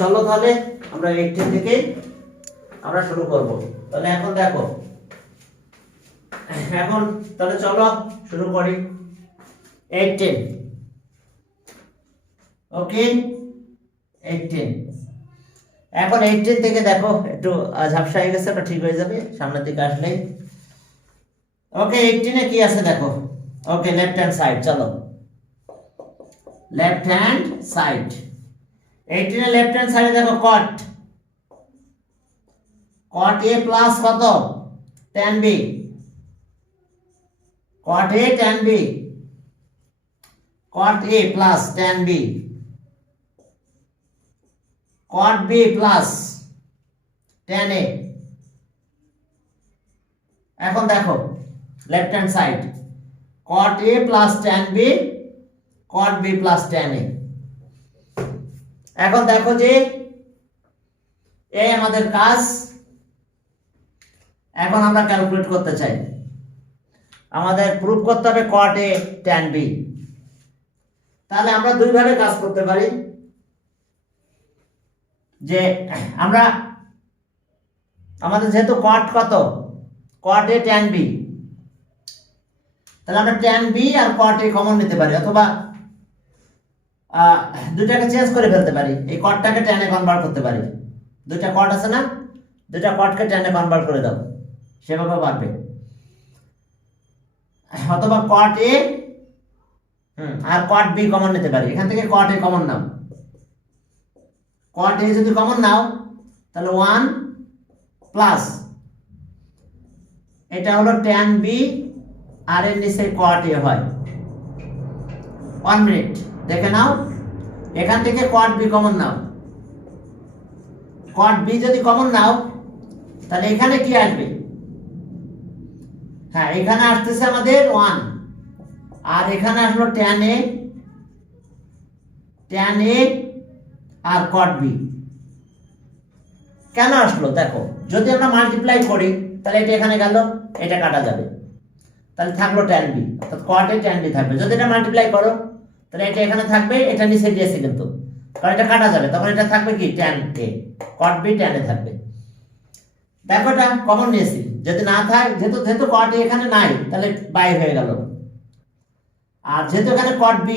চলো তাহলে আমরা 18 থেকে আমরা শুরু করব। তাহলে এখন দেখো, এখন তাহলে চলো শুরু করি। 18, ওকে 18। এখন 18 থেকে দেখো, একটু ঝাপসা হয়ে গেছে, ওটা ঠিক হয়ে যাবে সামনের দিকে আসলেই। ওকে 18 এ কি আছে দেখো। ওকে লেফট হ্যান্ড সাইড, চলো লেফট হ্যান্ড সাইড। 18 এ লেফট হ্যান্ড সাইডে দেখো কট a প্লাস কত tan b, cot a tan b, cot a plus tan b, cot b plus tan a। এখন দেখো left hand side cot a plus tan b, cot b plus tan a। এখন দেখো যে এই আমাদের কাজ, এখন আমরা ক্যালকুলেট করতে চাই, আমাদের প্রুফ করতে হবে cot a tan b। তাহলে আমরা দুই ভাবে কাজ করতে পারি, যে আমরা আমাদের যেহেতু cot কত cot a tan b, তাহলে আমরা tan b আর cot a কমন নিতে পারি, অথবা দুটাকে চেঞ্জ করে ফেলতে পারি, এই কটটাকে tan এ কনভার্ট করতে পারি। দুইটা কট আছে না, দুইটা কটকে tan এ কনভার্ট করে দাও, সেভাবে পারবে। অথবা cot a আর cot b কমন নিতে পারি, এখান থেকে cot a কমন নাও। cot a যদি কমন নাও তাহলে 1 প্লাস এটা হলো tan b আর এর নিচে cot a হয়। 1 মিনিট দেখে নাও, এখান থেকে cot b কমন নাও। cot b যদি কমন নাও তাহলে এখানে কি আসবে, হ্যাঁ এখানে আসতেছে আমাদের 1, আর এখানে আসলো tan a আর cot b। কেন আসলো দেখো, যদি আমরা মাল্টিপ্লাই করি তাহলে এটা এখানে গেল, এটা কাটা যাবে, তাহলে থাকলো tan b, অর্থাৎ cot a tan b থাকবে। যদি এটা মাল্টিপ্লাই করো তাহলে এটা এখানে থাকবে, এটা নিচে দিয়েছে কিন্তু, কারণ এটা কাটা যাবে, তখন এটা থাকবে কি tan a, cot b tan a থাকবে। দেখো এটা কমন নিয়েছি, যদি না থাকে, যেহেতু cot a এখানে নাই তাহলে বাই হয়ে গেল, আর যেহেতু এখানে cot b,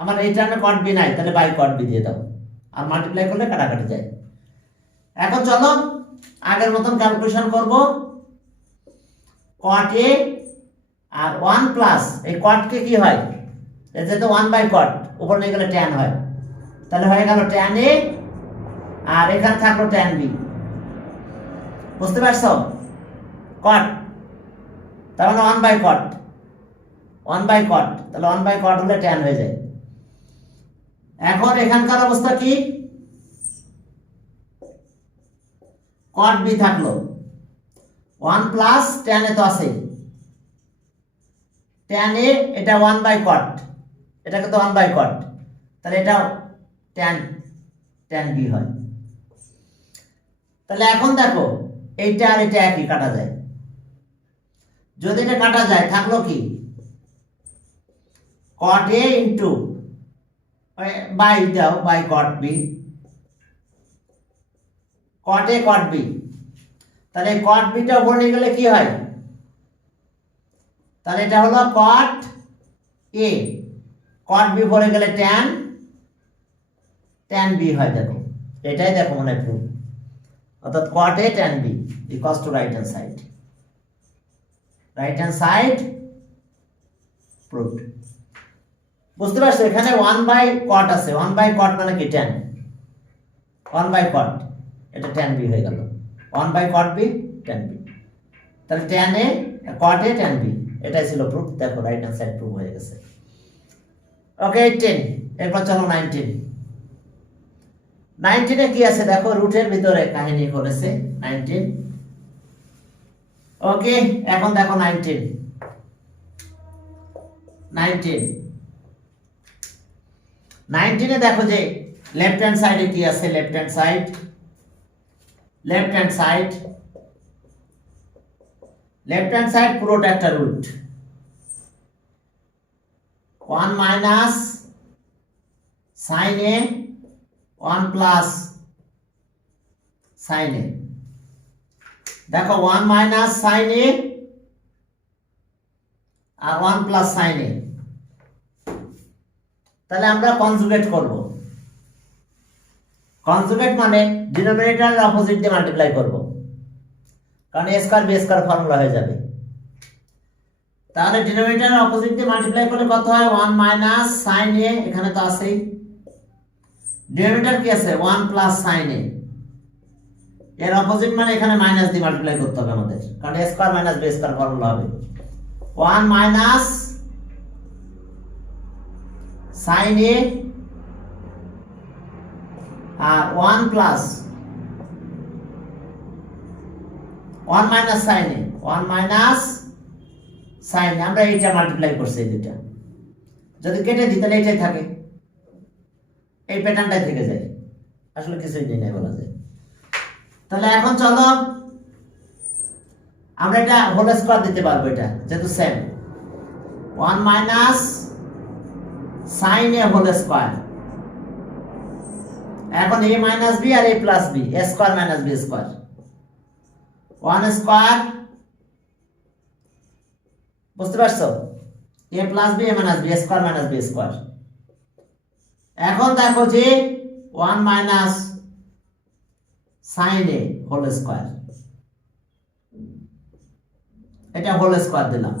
আমার এই টার্মে cot b নাই, তাহলে বাই cot b দিয়ে দাও, আর মাল্টিপ্লাই করলে কাটাকাটি যায়। এখন চলো আগের মতন ক্যালকুলেশন করব। cot a আর 1 প্লাস এই cot কে কি হয়, যেহেতু 1 বাই cot উপর নিয়ে গেলে tan হয়, তাহলে হয়ে গেল tan a আর এখানে থাকলো tan b। বুঝতে পারছো, cot তার মানে 1 বাই cot, 1 বাই cot, তাহলে 1 বাই cot হলে tan হয়ে যায়। এখন এখানকার অবস্থা কি, cot b থাকলো 1 প্লাস tan a তো আছে, tan a এটা 1 বাই cot, এটাকে তো 1 বাই cot, তাহলে এটা tan b হয়। তাহলে এখন দেখো এইটা আর এটা একই, কাটা যায়। যদি এটা কাটা যায় থাকলো কি cot a ইনটু বাই দাও by cot b, cot a cot b, তাহলে cot b টা উপরে নিয়ে গেলে কি হয়, তাহলে এটা হলো cot a, cot b পড়ে গেলে tan b হয়। দেখো এটাই দেখো মনে প্রুফ, অর্থাৎ cot a tan b equals to right hand side, right hand side proofed. বুঝতে পারছো, এখানে 1 বাই cot আছে, 1 বাই cot মানে কি tan, 1 বাই cot, এটা tan b হয়ে গেল, 1 by cot b tan b, তাহলে tan a cot a tan b, এটাই ছিল প্রুফ। দেখো রাইট হ্যান্ড সাইড প্রুফ হয়ে গেছে। ওকে 18, এরপর চলো 19। 19 এ কি আছে দেখো, রুটের ভিতরে কাহিনী করেছে 19। ওকে এখন দেখো 19 এ দেখো যে লেফট হ্যান্ড সাইডে কি আছে, লেফট হ্যান্ড সাইড পুরোটা একটা root, 1 minus sin a 1 plus sine a. দেখো 1 মাইনাস সাইন এ আর 1 প্লাস সাইন এ, তাহলে আমরা কনজুগেট করব। কনজুগেট মানে ডিনোমিনেটর অপোজিট দিয়ে মাল্টিপ্লাই করব, কারণ a square B square formula হয়ে যাবে। তাহলে ডিনোমিনেটর অপোজিট দিয়ে মাল্টিপ্লাই করলে কত হয়? 1 মাইনাস সাইন এ, এখানে তো আছেই। ডিনোমিনেটর কি আছে? 1 প্লাস সাইন এ, এর অপোজিট মানে এখানে মাইনাস দিয়ে মাল্টিপ্লাই করতে হবে আমাদের, কারণ a square minus b square formula হবে। 1 মাইনাস সাইন এ আর 1 plus 1 minus sine a, 1 minus sine, আমরা এইটা মাল্টিপ্লাই করছি এই দুইটা। যদি কেটে দিই তাহলে এইটাই থাকে, এই প্যাটার্নটাই থেকে যায়, আসলে কিছুই নেই বলা যায়। তাহলে এখন চলো আমরা এটা হোল স্কয়ার দিতে পারবো, এটা যেহেতু same. 1 minus sine a whole square, এখন a মাইনাস বি আর a plus b, a square minus b square, 1 square, বুঝতে পারছো? a plus b a minus b, a square minus b square. এখন দেখো যে 1 minus sine a whole square, এটা whole square দিলাম,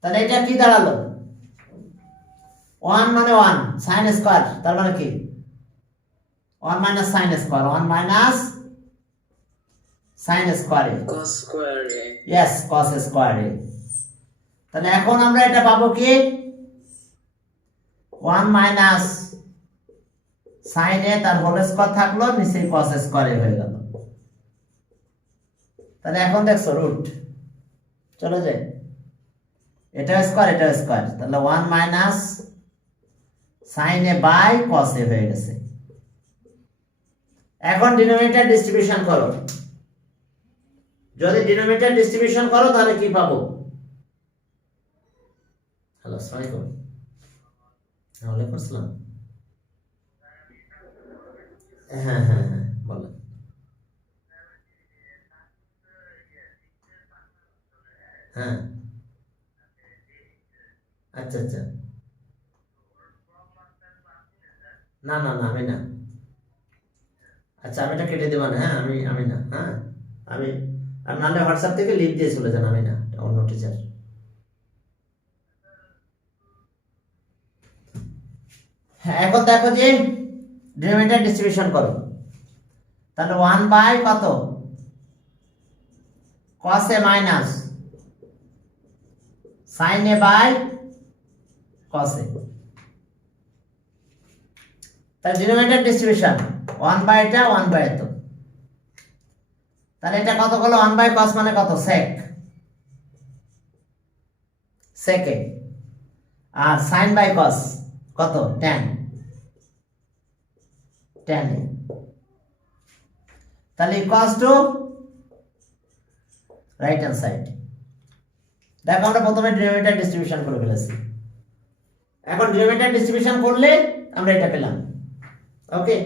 তাহলে এটা কি দাঁড়ালো? 1 মানে 1 সাইন স্কয়ার, তার মানে কি 1 minus sine square, 1 minus sine square a, cos square a, yes cos square a. তাহলে এখন আমরা এটা পাবো কি 1 মাইনাস সাইন এ তার হোল স্কয়ার থাকলো, নিচে cos স্কয়ার এ হয়ে গেল। তাহলে এখন দেখছো রুট চলে যায়, এটা স্কয়ার এটা স্কয়ার, তাহলে 1 minus sine a by cos a হয়ে গেছে। এখন ডিনোমিনেটর ডিস্ট্রিবিউশন করো, যদি ডিনোমিনেটর ডিস্ট্রিবিউশন করো তাহলে কি পাবো? হ্যালো আসসালামু আলাইকুম, ওয়ালাইকুম আসসালাম। হ্যাঁ হ্যাঁ হ্যাঁ বলো। হ্যাঁ আচ্ছা আচ্ছা, না না না আমি না, আচ্ছা আমি এটা কেটে দেবো না, হ্যাঁ আমি না, হ্যাঁ আমি নাহলে হোয়াটসঅ্যাপ থেকে লিঙ্ক দিয়ে চলে যান, আমি না, অন্য টিচার। হ্যাঁ এখন দেখো যে ডিনোমিনেটর ডিস্ট্রিবিউশন করো, তাহলে 1 বাই কত cos a minus sin a by cos a, তাহলে ডিনোমিনেটর ডিস্ট্রিবিউশন 1 বাই এটা 1 বাই এত, তাহলে এটা কত হলো? 1 বাই cos মানে কত? sec sec a, আর sin বাই cos কত? tan tan a, তাহলে equals to right hand side. দেখো আমরা প্রথমে ডিনোমিনেটর ডিস্ট্রিবিউশন করে ফেলেছি, এখন ডিনোমিনেটর ডিস্ট্রিবিউশন করলে আমরা এটা পেলাম। ওকে,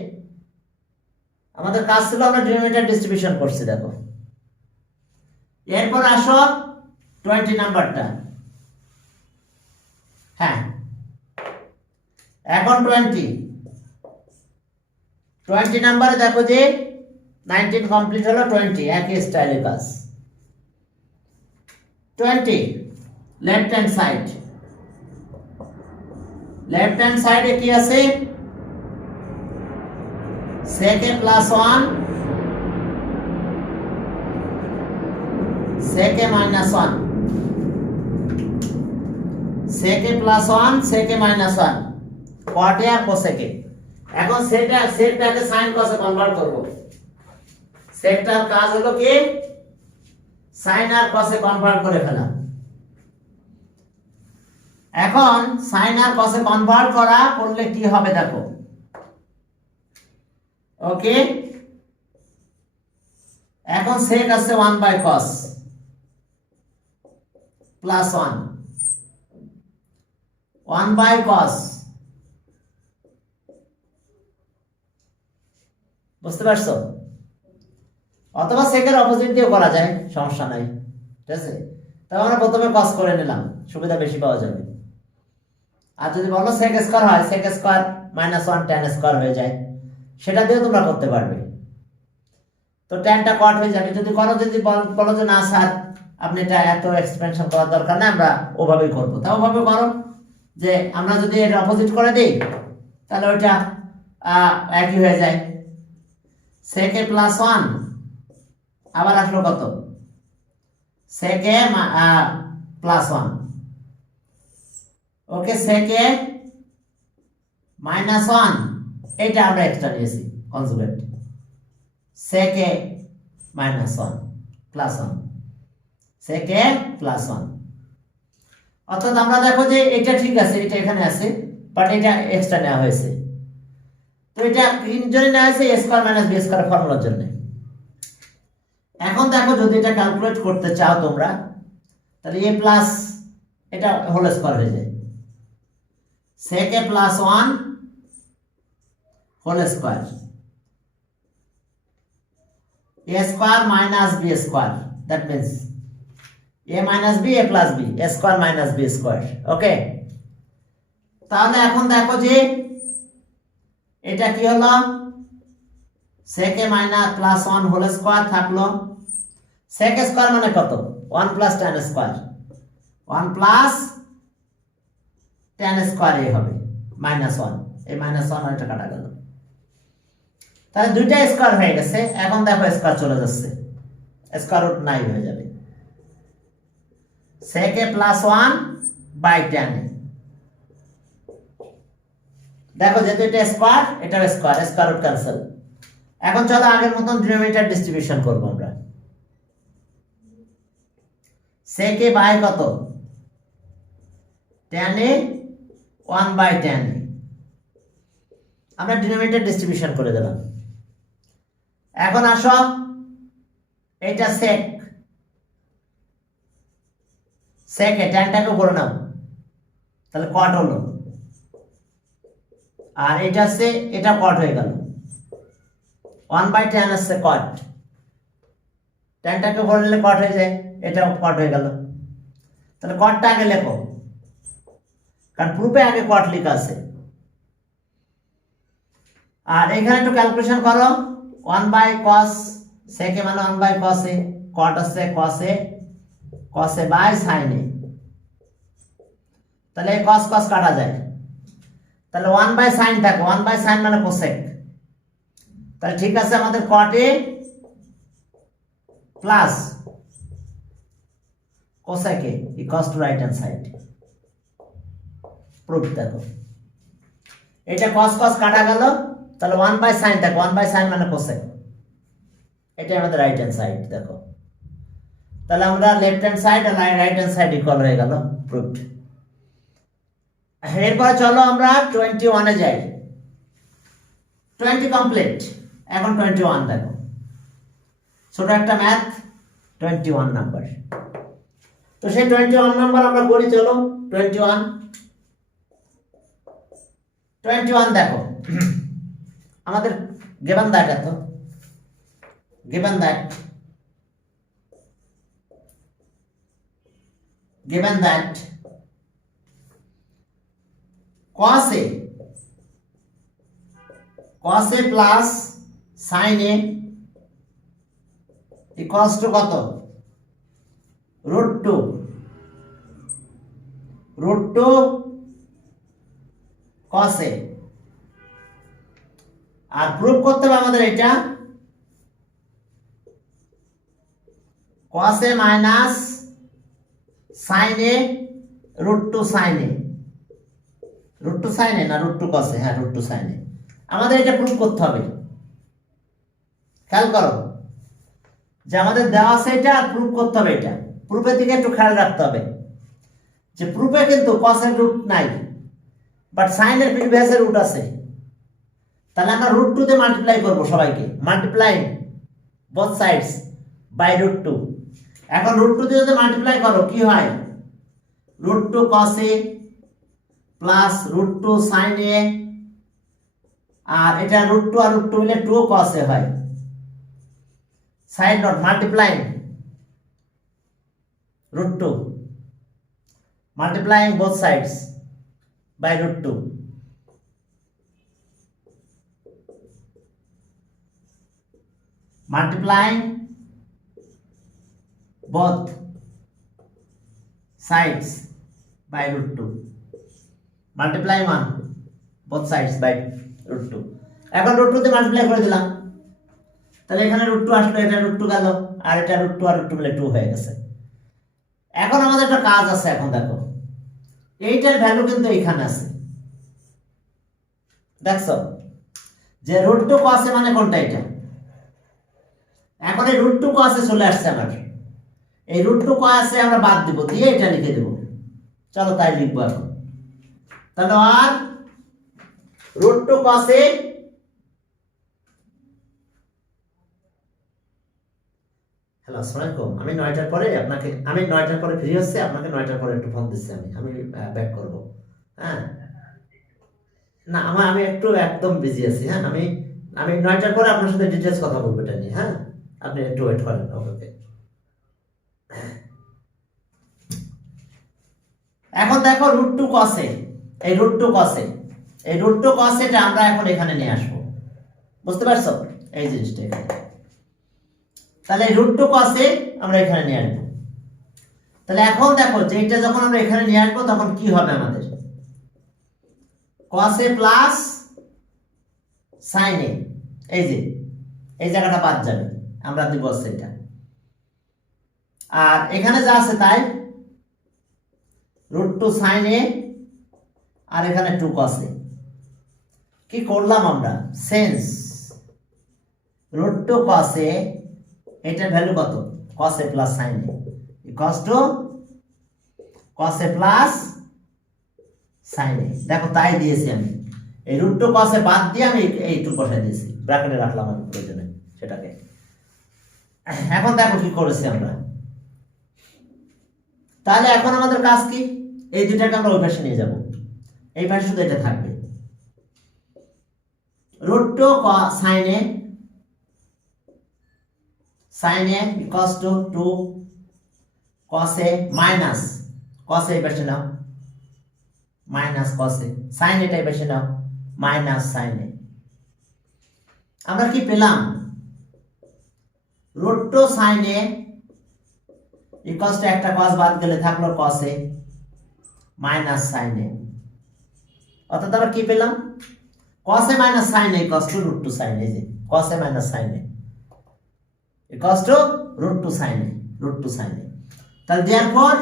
আমাদের কাজ ছিল আমরা ডিনোমিনেটর ডিস্ট্রিবিউশন করছি। দেখো এরপর আসো 20 নাম্বারটা। হ্যাঁ এখন 20 নাম্বারে দেখো যে 19 কমপ্লিট হলো, 20 একই স্টাইলে কাজ। 20 left hand side, left hand সাইডে কি আছে? sec a plus 1 sec a minus 1, sec a plus 1 sec a minus 1, cot a R cosec a। এখন সেকটাকে sin cos এ কনভার্ট করব, সেকটার কাজ হলো কি sin আর cos এ কনভার্ট করে ফেলা। এখন sin আর cos এ কনভার্ট করলে কি হবে দেখো। ওকে, এখন sec আছে 1 by cos plus 1 by cos বুঝতে পারছো? অথবা সেকের অপোজিট দিয়ে করা যায়, সমস্যা নাই, ঠিক আছে? তবে আমরা প্রথমে কস করে নিলাম, সুবিধা বেশি পাওয়া যাবে। আর যদি বলো সেক স্কয়ার হয়, সেক স্কয়ার -1 tan স্কয়ার হয়ে যায়, সেটা দিয়েও তোমরা করতে পারবে। তো ট্যানটা কট হয়ে যাবে। যদি বলো যে না স্যার আপনি এটা এত এক্সপেনশন করার দরকার না, আমরা ওভাবেই করবো, তা ওভাবে করো। যে আমরা যদি এটা অপোজিট করে দিই তাহলে ওইটা একই হয়ে যায়। সেকে +1 আবার আসলো কত, সেকে +1, ওকে, সেকে -1, এটা আমরা এক্সট্রা নিয়েছি কনজুগেট, সেকে -1 +1, সেকে +1। অর্থাৎ আমরা দেখো যে এটা ঠিক আছে, এটা এখানে আছে, বাট এটা এক্সট্রা নেওয়া হয়েছে। তো এটা কিন জন্য নেওয়া হয়েছে, a² - b² ফর্মুলার জন্য। এখন দেখো যদি এটা ক্যালকুলেট করতে চাও তোমরা, তাহলে a প্লাস এটা হোল স্কয়ার হয়ে যায়, সেকে +1 whole square, a² - b², that means a - b, a + b, a² - b², ওকে। তাহলে এখন দেখো যে এটা কি হলো, সেকে +1 হোল স্কয়ার থাকলো, সেক স্কয়ার মানে কত, 1 + tan স্কয়ার, 1 + tan স্কয়ার এই হবে -1, এই -1 আর এটা কাটা গেল, তাহলে দুইটা স্কয়ার হয়ে গেছে। এখন দেখো স্কয়ার চলে যাচ্ছে, স্কয়ার রুট নাই হয়ে যাবে, সেকে +1 বাই tan। দেখো যেহেতু এটা স্কয়ার, এটা স্কয়ার, স্কয়ার রুট ক্যান্সেল। এখন চলো আগের মতন ডিনোমিনেটর ডিস্ট্রিবিউশন করব আমরা। সেকে বাই কত, tan a 1/tan a, আমরা ডিনোমিনেটর ডিস্ট্রিবিউশন করে দিলাম। এখন আসো এটা সেক, সেকে ট্যানটাকে উপরে নাও, তাহলে কট হলো, আর এটা সে এটা কট হয়ে গেল, 1/tan আছে কট, ট্যানটাকে উপরে নিলে কট হয়ে যায়, এটাও কট হয়ে গেল। তাহলে কটটা আগে লেখো, কারণ প্রুফে আগে কট লেখা আছে। আর এখানে একটু ক্যালকুলেশন করো, 1/cos, সেকে মানে 1/cos a, কট আছে cos a, cos a by sin a, তাহলে cos cos কাটা যায়, তাহলে 1/sin থাকে, 1/sin মানে cosec, তাহলে ঠিক আছে আমাদের cot a plus cosec a equals to right hand side। Proof দেখো, এটা cos cos কাটা গেল, তাহলে 1/sin থাকে, 1/sin মানে cosec, এটা আমাদের রাইট হ্যান্ড সাইড। দেখো তাহলে আমরা লেফট হ্যান্ড সাইড আর রাইট হ্যান্ড সাইড ইকুয়াল হয়ে গেল, প্রুফড। এরপর চলো আমরা 21 এ যাই। 20 কমপ্লিট, এখন 21 দেখো, ছোট একটা ম্যাথ, 21 নাম্বার। তো সেই 21 নাম্বার আমরা করি, চলো 21 দেখো, আমাদের গিভেন দ্যাট, এত given that cos a plus sin a equals to কত, √2 cos a। আর প্রুফ করতে হবে আমাদের এটা cos a minus sin a √2 sin a, √2 sin a না √2 cos a, হ্যাঁ √2 sin a, আমাদের এটা প্রুফ করতে হবে। খেয়াল করো যে আমাদের দেওয়া আছে এটা, আর প্রুফ করতে হবে এটা। প্রুফের দিকে একটু খেয়াল রাখতে হবে যে প্রুফে কিন্তু cos এর রুট নাই, বাট sin এর প্রিভিয়াস এর রুট আছে। তাহলে আমরা √2 দিয়ে মাল্টিপ্লাই করব সবাইকে, মাল্টিপ্লাই বোথ সাইডস বাই √2। এখন √2 দিয়ে যদি মাল্টিপ্লাই করো কি হয়, √2 cos a plus √2 sin a আর এটা √2 আর √2 মিলে 2 cos a হয়। Side note multiplying √2 multiplying both sides by √2 multiplying both sides by √2 multiply 1 both sides by √2 এখন √2 তে মাল্টিপ্লাই করে দিলাম, তাহলে এখানে √2 আসলো, এটা √2 গেল, আর এটা √2 আর √2 মিলে 2 হয়ে গেছে। এখন আমাদের একটা কাজ আছে, এখন দেখো এইটার ভ্যালু কিন্তু এখানে আছে, দেখছো যে √2 cos a মানে কোনটা এটা, এখন এই √2 cos a চলে আসছে আমার, এই √2 cos a আমরা বাদ দিব, দিয়ে এটা লিখে দেব। চলো তাই লিখবো এখন, তাহলে আর √2 cos a হ্যালো আসসালামু আলাইকুম, আমি 9টার পরে ফ্রি হচ্ছে, আপনাকে 9টার পরে একটু ফোন দিচ্ছি, আমি ব্যাক করব। হ্যাঁ না আমি একটু একদম বিজি আছি। হ্যাঁ আমি 9টার পরে আপনার সাথে ডিটেইলস কথা বলবো এটা নিয়ে। হ্যাঁ আপনি একটু ওয়েট করেন। ওকে এখন দেখো √2 cos a, এই √2 cos a, এই √2 cos a টা আমরা এখন এখানে নিয়ে আসবো, বুঝতে পারছো এই জিনিসটা এখানে। তাহলে √2 cos a আমরা এখানে নিয়ে আসবো। তাহলে এখন দেখো যে এটা যখন আমরা এখানে নিয়ে আসবো তখন কি হবে আমাদের, cos a plus sin a, এই যে এই জায়গাটা বাদ যাবে, আমরা দিব সেটা, আর এখানে যা আছে তাই √2 sin a আর এখানে 2 cos a। কি করলাম আমরা, সেন্স √2 cos a এটার ভ্যালু কত, cos a plus sin a equals two cos a plus sin a। দেখো তাই দিয়েছি আমি, এই √2 cos a বাদ দিয়ে আমি এইটুকু বসাই দিয়েছি, ব্র্যাকেটে রাখলাম আমি প্রয়োজনে সেটাকে। এখন দেখো কি করেছি আমরা, তাহলে এখন আমাদের কাজ কি, এই দুইটাকে আমরা ওই পাশে নিয়ে যাব, এই পাশে শুধু এটা থাকবে, √2 sin a equals to 2 cos a minus cos a এই পাশে নাও, minus cos a, sin a এই পাশে নাও, মাইনাস sin a। আমরা কি পেলাম, √2 sin a equals to একটা cos বাদ গেলে থাকলো cos a minus sin a, অর্থাৎ আমরা কি পেলাম, cos a minus sin a equals to √2 sin a, যে cos a minus sin a equals to √2 sin a। তাহলে therefore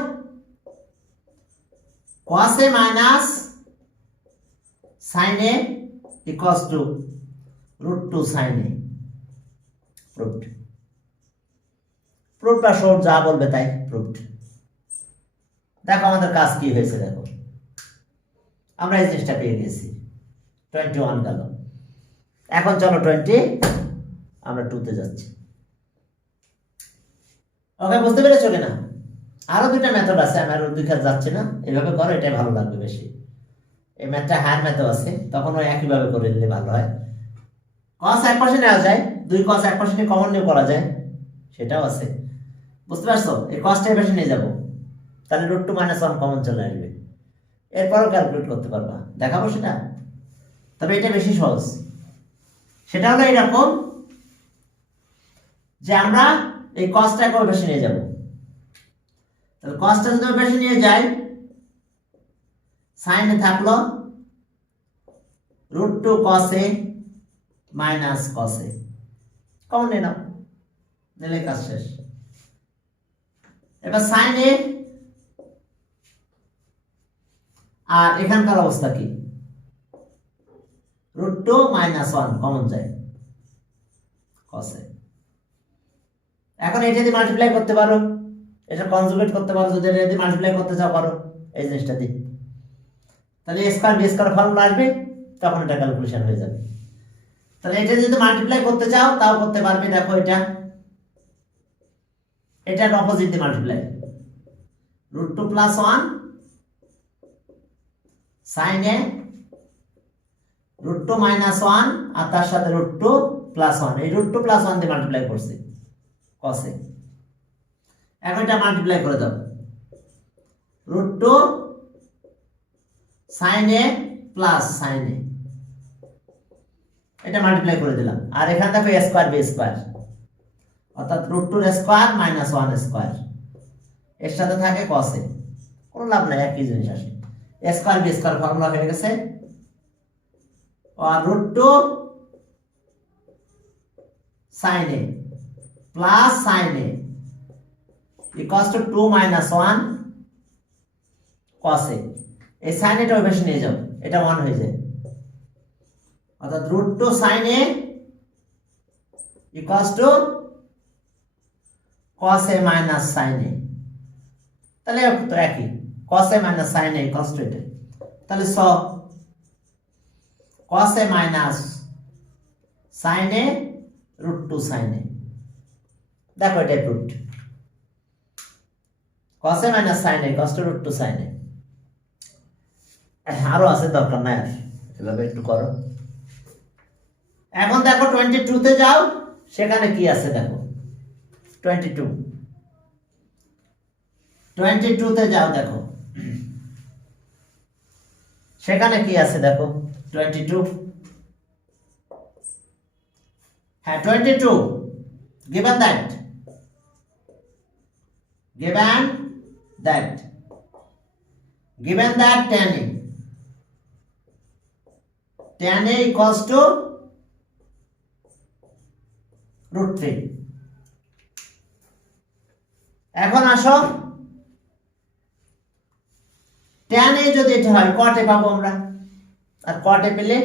cos a minus sin a equals to √2 sin a, proved। Proof বা short যা বলবে তাই proofed. দেখো আমাদের কাজ কি হয়েছে, দেখো আমরা এই জিনিসটা পেয়ে গেছি, 21 গেল। এখন চলো 20 আমরা 2 তে যাচ্ছি। ওকে বুঝতে পেরেছো কিনা? আরো দুইটা মেথড আছে, আমি আরো দুই কাজ যাচ্ছি না, এভাবে করো, এটাই ভালো লাগবে বেশি। এই ম্যাথটা হায়ার মেথড আছে, তখন ওই একইভাবে করে নিলে ভালো হয়। cos এক পাশে নেওয়া যায়, 2 cos এক পাশে কমন নিয়ে করা যায়, সেটাও আছে, বুঝতে পারছো? এই cosটা এই পাশে নিয়ে যাবো, তাহলে √2 - 1 কমন চলে আসবে, এরপরও ক্যালকুলেট করতে পারবা, দেখাবো সেটা। তবে এটা বেশি সহজ। সেটা হলো এরকম যে আমরা এই cosটাকে ওই পাশে নিয়ে যাব, তাহলে cosটা যদি ওই পাশে নিয়ে যাই, sin এ থাকলো √2 cos a minus cos a, common নিয়ে নাও, নিলে কাজ শেষ। এবার sin a আর এখানকার অবস্থা কি, √2 - 1 কমন যায়, cos a। এখন এটা দিয়ে মাল্টিপ্লাই করতে পারো, এটা কনজুগেট করতে পারো, যদি এটা দিয়ে মাল্টিপ্লাই করতে চাও পারো এই জিনিসটা দিয়ে, তাহলে a স্কয়ার b স্কয়ার ফর্মুলা আসবে, তখন এটা ক্যালকুলেশন হয়ে যাবে। তাহলে এটা যদি মাল্টিপ্লাই করতে চাও তাও করতে পারবে। দেখো এটার অপোজিট দিয়ে মাল্টিপ্লাই, √2 + 1 sin a √2 - 1 আর তার সাথে √2 + 1, এই √2 + 1 দিয়ে মাল্টিপ্লাই করছি cos এ। এখন এটা মাল্টিপ্লাই করে দাও, √2 sin a + sin a, এটা মাল্টিপ্লাই করে দিলাম। আর এখানে দেখো a স্কয়ার b স্কয়ার, অর্থাৎ √2 স্কয়ার - 1 স্কয়ার, এর সাথে থাকে cos a, কোনো লাভ নাই, একই জিনিস আসে। a স্কয়ার b স্কয়ার ফর্মুলা হয়ে গেছে, আর √2 sin a + sin a = 2 - 1 cos a, এই sin এটা ওই পাশে নিয়ে যাও, এটা 1 হয়ে যায়, অর্থাৎ √2 sin a = cos a - sin a, তাহলে তো একই, cos a - sin a = এটা, তাহলে cos a - sin a √2 sin a, দেখো এটা proofed, cos a - sin a = √2 sin a। আরো আছে, দরকার নাই আর, এভাবে একটু করো। এখন দেখো 22 তে যাও, সেখানে কি আছে দেখো, 22 তে যাও, দেখো সেখানে কি আছে দেখো, 22, হ্যাঁ 22, given that tan a equals to √3। এখন আসো, tan a যদি এটা হয় cot a পাবো আমরা, আর cot a পেলে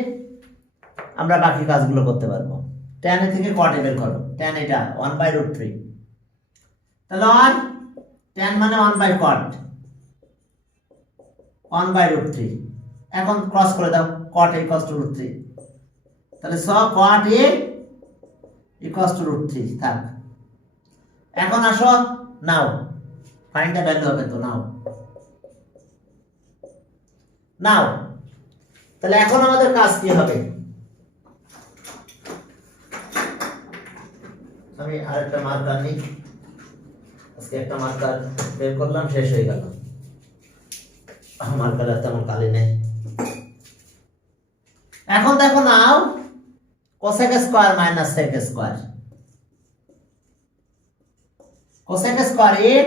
আমরা বাকি কাজগুলো করতে পারবো। tan a থেকে cot a বের করো, tan এটা 1/√3, তাহলে আর tan মানে 1/cot, 1/√3, এখন ক্রস করে দাও, cot a = √3, তাহলে cot a = √3 থাক। এখন আসো, নাও ফাইন্ড দ্য ভ্যালু হবে, তো নাও, তাহলে এখন আমাদের কাজ কি হবে, আমি আরেকটা মার্কার নিই, আজকে একটা মার্কার বের করলাম, শেষ হয়ে গেল, মার্কার তেমন কালি নেই। এখন দেখো নাও, cosec square - sec square, cosec square a -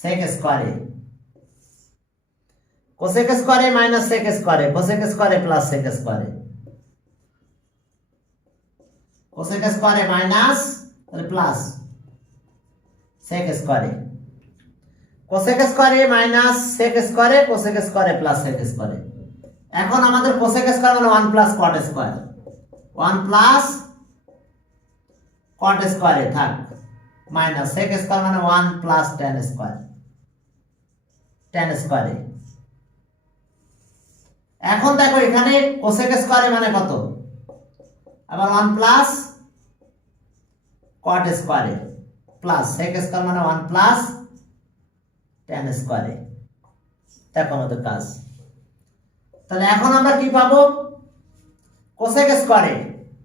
sec square a, cosec square a - sec square a, cosec square a + sec square a, cosec square a minus তাহলে plus sec square a, cosec square a - sec square a, cosec square a + sec square a। এখন আমাদের cosec square মানে 1 + cot square, 1 + cot square a থাক, minus sec square মানে 1 + tan square, tan square a। এখন দেখো এখানে cosec square a মানে কত, আবার 1 + cot square a plus sec square মানে 1 + tan স্কয়ার a, দেখো আমাদের কাজ। তাহলে এখন আমরা কি পাবো, cosec স্কয়ার a,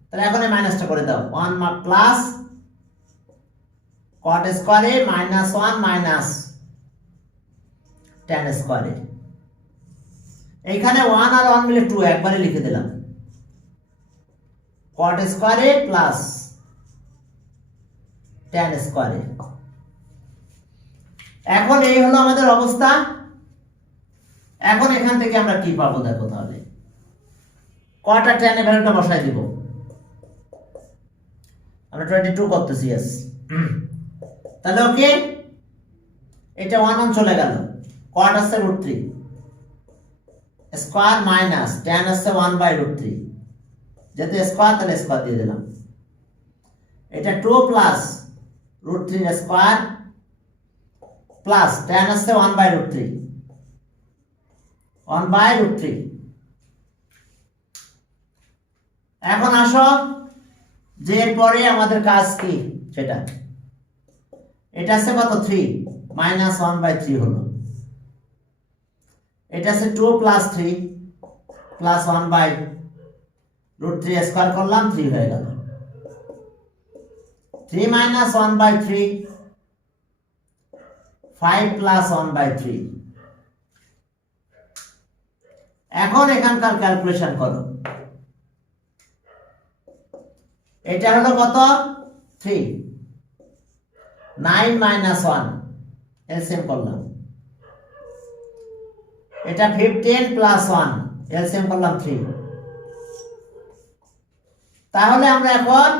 তাহলে এখন এই মাইনাসটা করে দাও, 1 + cot square a - 1 - tan square a, এইখানে 1 আর 1 মিলে 2, একবারে লিখে দিলাম, cot square a + tan square a। এখন এই হলো আমাদের অবস্থা। এখন এখান থেকে আমরা কি পাবো দেখো, তাহলে cot আর tan এর ভ্যালুটা বসাই দিব, আমরা 22 করতেছি, यस, তাহলে ওকে, এটা 1 চলে গেল, cot আছে √3 স্কয়ার মাইনাস tan আছে 1/√3, যেহেতু স্কয়ার তাহলে স্কয়ার দিয়ে দিলাম, এটা 2 + √3 স্কয়ার প্লাস tan আছে 1/√3, 1/√3। এখন আসো যে এরপরে আমাদের কাজ কি সেটা, এটা আছে কত, 3 - 1/3 হলো, এটা আছে 2 plus 3 plus 1 by root 3 square করলাম 3 হয়ে গেল 3 মাইনাস 1 বাই 3 5 প্লাস 1 বাই 3 এখন এখানকার ক্যালকুলেশন করো এটা হলো কত 3 9 মাইনাস 1 এলসিএম করলাম এটা 15 প্লাস 1 এলসিএম করলাম 3 তাহলে আমরা এখন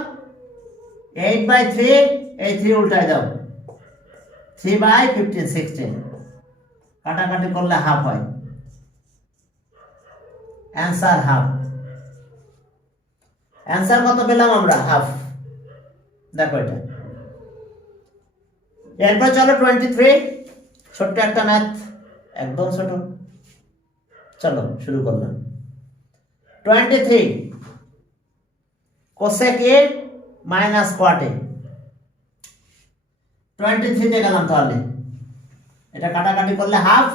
8 বাই 3 এই 3 উল্টাই দাও 3 বাই 15 16 কাটাকাটি করলে হাফ হয় অ্যান্সার হাফ অ্যান্সার কত পেলাম আমরা হাফ দেখো এটা এরপর চলো 23 ছোট্ট একটা ম্যাথ একদম ছোট চলো শুরু করলাম 23 কোসেক এ মাইনাস কোয়াট এ 23 তে গেলাম তাহলে এটা কাটাকাটি করলে হাফ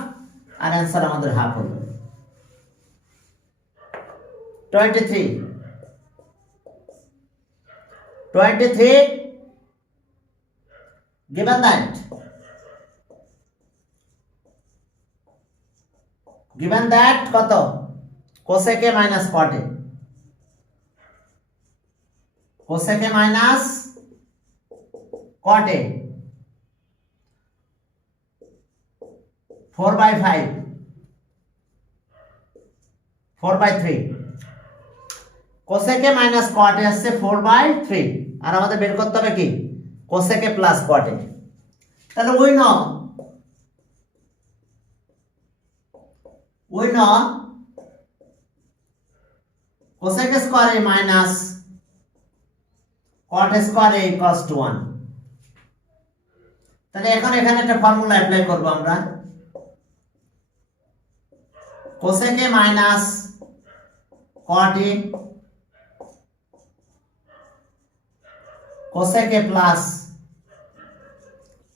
আর অ্যান্সার আমাদের হাফ হলো 23 given that কত cosec a minus cot a cosec a minus cot a 4 by 5 4 by 3 cosec a minus cot a আসছে 4 বাই 3 আর আমাদের বের করতে হবে কি কোসেক এ প্লাস কোয়াট এ তাহলে we know cosec square a minus cot square a equals to 1 তাহলে এখন এখানে একটা ফর্মুলা অ্যাপ্লাই করব আমরা cosec a minus cot a cosec a plus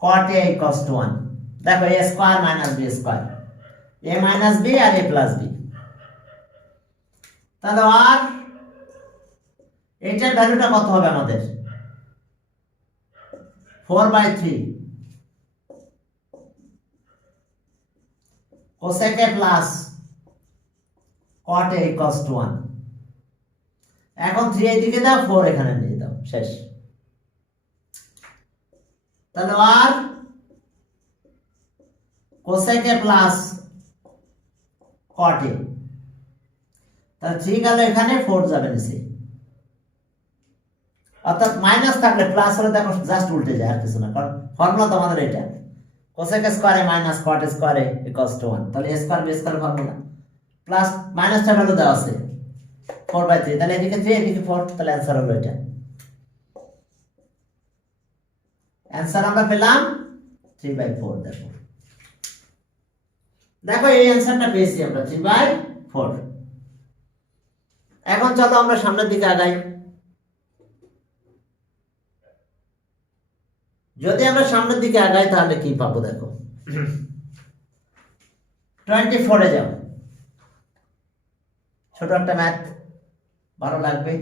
cot a equals to 1 দেখো a square minus b square a minus b R a plus b তাহলে আর এটার ভ্যালুটা কত হবে আমাদের 4 by 3 cosec a plus cot a equals to 1 এখন 3 এই দিকে দাও 4 এখানে নিয়ে দাও শেষ তাহলে আর cosec a plus cot a তাহলে 3 গেল এখানে 4 যাবে নিচে অর্থাৎ মাইনাস থাকলে প্লাস হলে দেখো জাস্ট উল্টে যায় আর কিছু না কারণ ফর্মুলা তো আমাদের এটা cosec square a minus cot square a equals to 1 তাহলে a স্কয়ার b স্কয়ার ফর্মুলা প্লাস মাইনাসটা ভ্যালু দেওয়া আছে 4 বাই 3 তাহলে এদিকে 3 এদিকে 4 তাহলে অ্যানসার হলো এটা অ্যানসার আমরা পেলাম 3 বাই 4 দেখো দেখো এই অ্যানসারটা পেয়েছি আমরা 3 বাই 4 এখন চলো আমরা সামনের দিকে আগাই যদি আমরা সামনের দিকে আগাই তাহলে কি পাবো দেখো 24 এ যাও ছোট একটা ম্যাথ ভালো লাগবে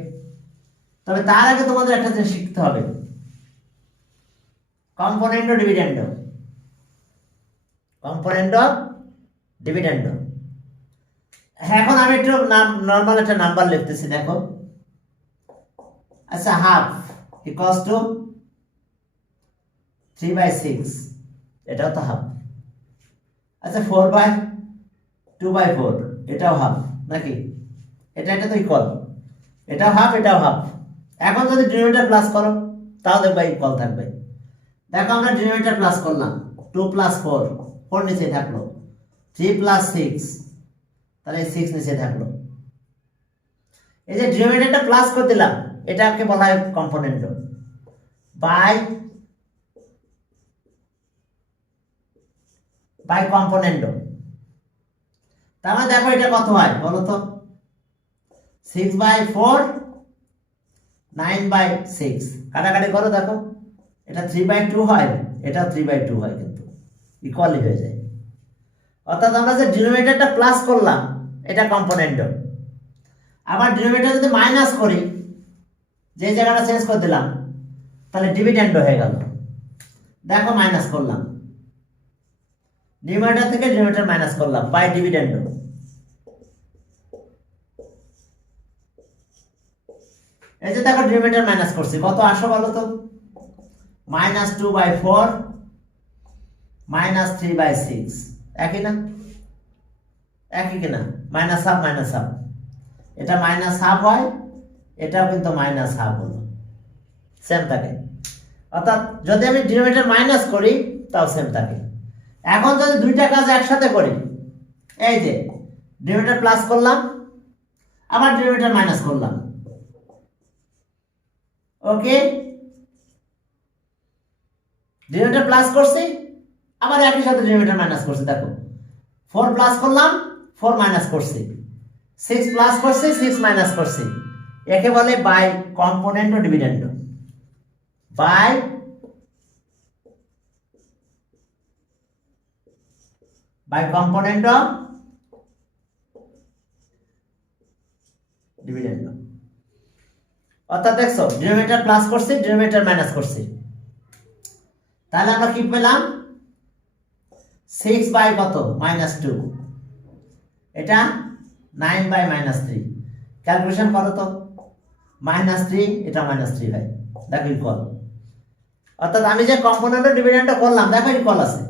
তবে তার আগে তোমাদের একটা জিনিস শিখতে হবে কম্পোনেন্ডো ডিভিডেন্ডো এখন আমি একটু নরমাল একটা নাম্বার লিখতেছি দেখো আচ্ছা হাফ ইকুয়ালস টু 3 বাই 6 এটাও তো হাফ আচ্ছা 4 বাই 2 বাই 4 এটাও হাফ নাকি এটা তো ইকুয়াল এটাও হাফ এটাও হাফ এখন যদি ডিনোমিনেটর প্লাস করো তাও দেখবে ইকুয়াল থাকবে দেখো আমরা ডিনোমিনেটর প্লাস করলাম 2 প্লাস 4 4 নিচে থাকলো 3 প্লাস 6 তাহলে 6 নিচে থাকলো এই যে ডিনোমিনেটরটা প্লাস করে দিলাম এটাকে বলা হয় কম্পোনেন্ট বাই কম্পোনেন্ট তার মানে দেখো এটা কত হয় বলো তো 6 বাই 4 9 বাই 6 কাটাকাটি করো দেখো এটা 3 বাই 2 হয় এটা 3 বাই 2 হয় কিন্তু ইকুয়ালি হয়ে যায় অর্থাৎ আমরা যে ডিনোমিনেটরটা প্লাস করলাম এটা কম্পোনেন্ট, আবার ডিনোমিনেটর যদি মাইনাস করি, যে জায়গাটা চেঞ্জ করে দিলাম, তাহলে ডিভিডেন্ড হয়ে গেল। দেখো মাইনাস করলাম, নিউমারেটর থেকে ডিনোমিনেটর মাইনাস করলাম বাই ডিভিডেন্ড। এই যে দেখো ডিনোমিনেটর মাইনাস করছি, কত আসো বলো তো? -2/4 -3/6, একই না? একই কিনা? মাইনাস হাফ মাইনাস হাফ, এটা মাইনাস হাফ হয়, এটাও কিন্তু মাইনাস হাফ হলো, সেম থাকে। অর্থাৎ যদি আমি ডিনোমিনেটর মাইনাস করি তাও সেম থাকে। এখন যদি দুইটা কাজ একসাথে করি, এই যে ডিনোমিনেটর প্লাস করলাম, আবার ডিনোমিনেটর মাইনাস করলাম, ওকে, ডিনোমিনেটর প্লাস করছি, আবার একই সাথে ডিনোমিনেটর মাইনাস করছি। দেখো 4 প্লাস করলাম, 4 মাইনাস করছি, 6 প্লাস করছি, 6 মাইনাস করছি। একে বলে বাই কম্পোনেন্ট ও ডিভিডেন্ড। বাই কম্পোনেন্ট ও ডিভিডেন্ড। অর্থাৎ দেখছো ডিনোমিনেটর প্লাস করছি, ডিনোমিনেটর মাইনাস করছি, তাহলে আমরা কি পেলাম? 6 বাই কত? -2, এটা 9 বাই -3। ক্যালকুলেশন করো তো, -3, এটা -3 হয়, দেখো ইকুয়াল। অর্থাৎ আমি যে কম্পোনেন্ট ও ডিভিডেন্ডটা করলাম, দেখো ইকুয়াল আছে,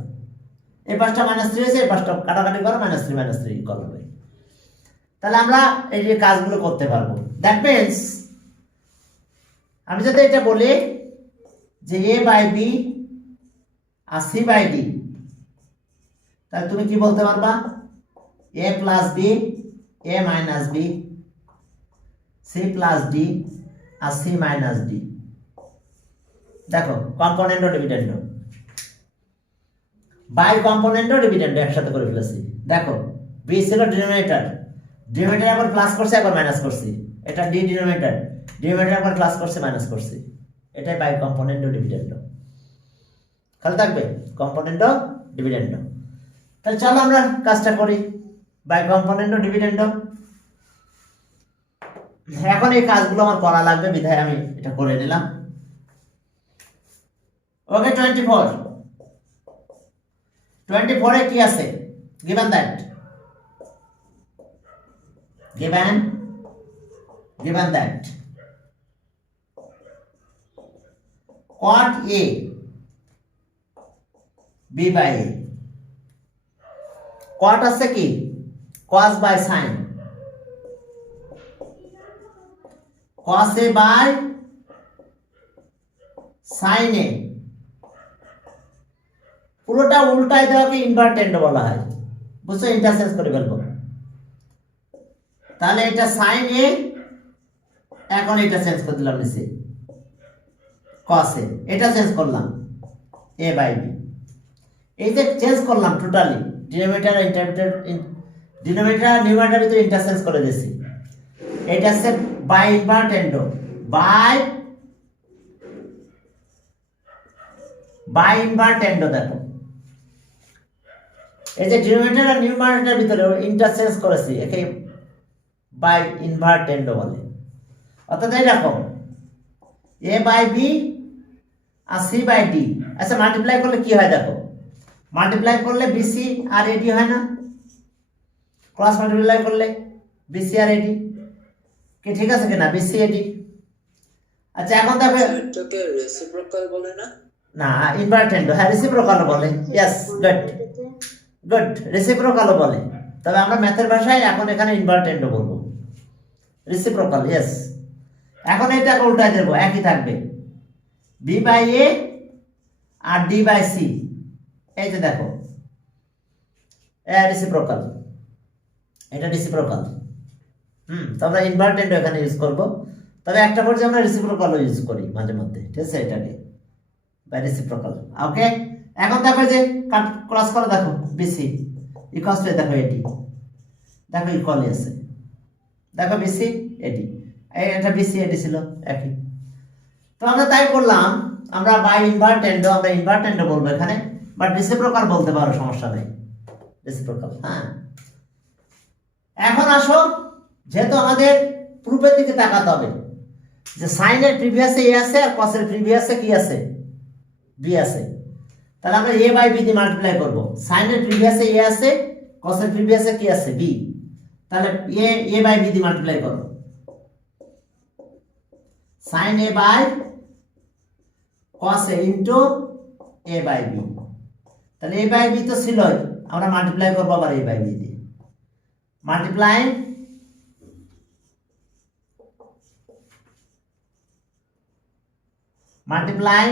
এই পাঁচটা -3 হয়েছে, এই পাঁচটা কাটাকাটি করো, -3 ইকুয়াল হবে। তাহলে আমরা এই যে কাজগুলো করতে পারবো। দ্যাট মিন্স আমি যদি এটা বলি যে a বাই b আর c বাই d, তাহলে তুমি কি বলতে পারবা? a plus b, a minus b, c plus d আর c মাইনাস d। দেখো কম্পোনেন্ট ও ডিভিডেন্ড, বাই কম্পোনেন্ট ও ডিভিডেন্ড একসাথে করে ফেলেছি। দেখো b ছিল ডিনোমিনেটর, ডিনোমিনেটর একবার প্লাস করছে, একবার মাইনাস করছি, এটা d ডিনোমিনেটর, ডিনোমিনেটর একবার প্লাস করছে, মাইনাস করছি, এটাই বাই কম্পোনেন্ট ও ডিভিডেন্ড। খেয়াল থাকবে, কম্পোনেন্ট ও ডিভিডেন্ড। তাহলে চলো আমরা কাজটা করি, বাই কম্পোনেন্ট ও ডিভিডেন্ড। এখন এই কাজগুলো আমার করা লাগবে, বিধায় আমি এটা করে নিলাম। ওকে, 24 এ কি আছে? given that cot a b by a, cot আছে কি? cos by sin, cos a by sin a, পুরোটা উল্টায় দেওয়াকে ইনভার্টেন্ড বলা হয়, বুঝছো? ইন্টারচেঞ্জ করে ফেলবো। তাহলে এটা sin a, এখন এটা চেঞ্জ করে দিলাম নিচে cos a, এটা চেঞ্জ করলাম a by b। এই যে চেঞ্জ করলাম টোটালি, ডিনোমিনেটর নিউমারেটর ভিতরে ইন্টারচেঞ্জ করে দিয়েছি। এটা হচ্ছে বাই ইনভার্টেন্ড, বাই ইনভার্টেন্ড। দেখো এই যে ডিনোমিনেটর আর নিউমারেটর ভিতরে ইন্টারচেঞ্জ করেছি, একে বাই ইনভার্টেন্ড বলে। অর্থাৎ এইরকম a বাই b আর c বাই d, আচ্ছা মাল্টিপ্লাই করলে কি হয়? দেখো মাল্টিপ্লাই করলে bc আর ad হয় না? ক্রস মাল্টিপ্লাই করলে bc আর ad কি ঠিক আছে কিনা? bc ad। আচ্ছা এখন দেখো এটাকে রেসিপ্রোকাল বলে না? না, ইনভার্টেন্ড, হ্যাঁ রেসিপ্রোকাল বলে। ইয়েস, গুড, রেসিপ্রোকাল বলে। তবে আমরা ম্যাথের ভাষায় এখন এখানে ইনভার্টেন্ড বলবো, রেসিপ্রোকাল। ইয়েস, এখন এটাকে উল্টায় দেবো, একই থাকবে b বাই a আর d বাই c। এই যে দেখো রেসিপ্রোকাল, এটা রেসিপ্রোকাল। তো আমরা ইনভার্টেন্ড এখানে ইউজ করব, তবে একটা পর্যায়ে আমরা রেসিপ্রোকালও ইউজ করি মাঝে মধ্যে, ঠিক আছে? এটাকে বাই রেসিপ্রোকাল। ওকে, এখন দেখো যে ক্রস করে, দেখো bc ইকুয়ালস টু, দেখো এটি, দেখো ইকুয়ালি আছে, দেখো bc এটি, এটা bc এটি ছিল একই। তো আমরা তাই করলাম, আমরা বাই ইনভার্টেন্ড, আমরা ইনভার্টেন্ড বলবো এখানে, বাট রেসিপ্রোকাল বলতে পারো, সমস্যা নেই। রেসিপ্রোকাল। হ্যাঁ, এখন আসো, যেহেতু আমাদের প্রুফের দিকে তাকাতে হবে যে সাইনের প্রিভিয়াসে এ আছে আর কসের প্রিভিয়াসে কি আছে, বি আছে, তাহলে আমরা এ বাই বি দিয়ে মাল্টিপ্লাই করব। সাইনের প্রিভিয়াসে এ আছে, কসের প্রিভিয়াসে কি আছে, বি, তাহলে এ বাই বি দিয়ে মাল্টিপ্লাই করো। Sine a by cos a into a by b, তাহলে এ বাই বি তো ছিলই, আমরা মাল্টিপ্লাই করবো আবার এ বাই বি দিয়ে। মাল্টিপ্লাই